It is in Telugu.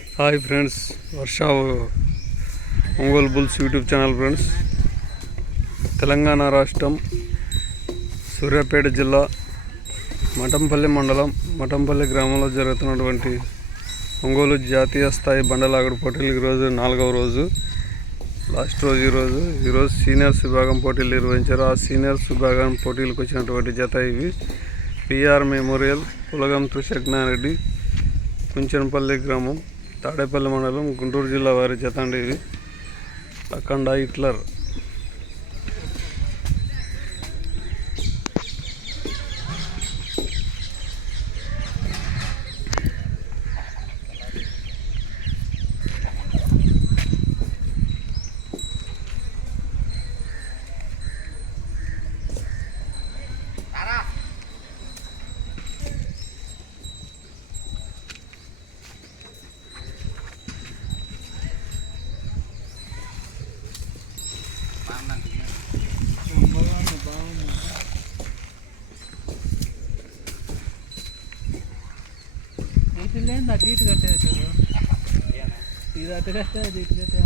Hi friends Varsha Ongole bulls YouTube channel friends Telangana రాష్ట్రం సూర్యాపేట జిల్లా మఠంపల్లి మండలం మఠంపల్లి గ్రామంలో జరుగుతున్నటువంటి ఒంగోలు జాతీయ స్థాయి బండలాగడు పోటీలు ఈరోజు నాలుగవ రోజు లాస్ట్ రోజు ఈరోజు. ఈరోజు సీనియర్స్ విభాగం పోటీలు నిర్వహించారు. ఆ సీనియర్స్ విభాగం పోటీలకు వచ్చినటువంటి జత ఇవి. పిఆర్ మెమోరియల్ పులగం త్రిశగ్నారెడ్డి కుంచనపల్లి గ్రామం తాడేపల్లి మండలం గుంటూరు జిల్లా వారి జత అండి ఇది. అఖండ హిట్లర్. ఇటు లేదు అటు ఇటు కట్టేసారు ఇది అటు కట్టే అది ఇటు కట్టే.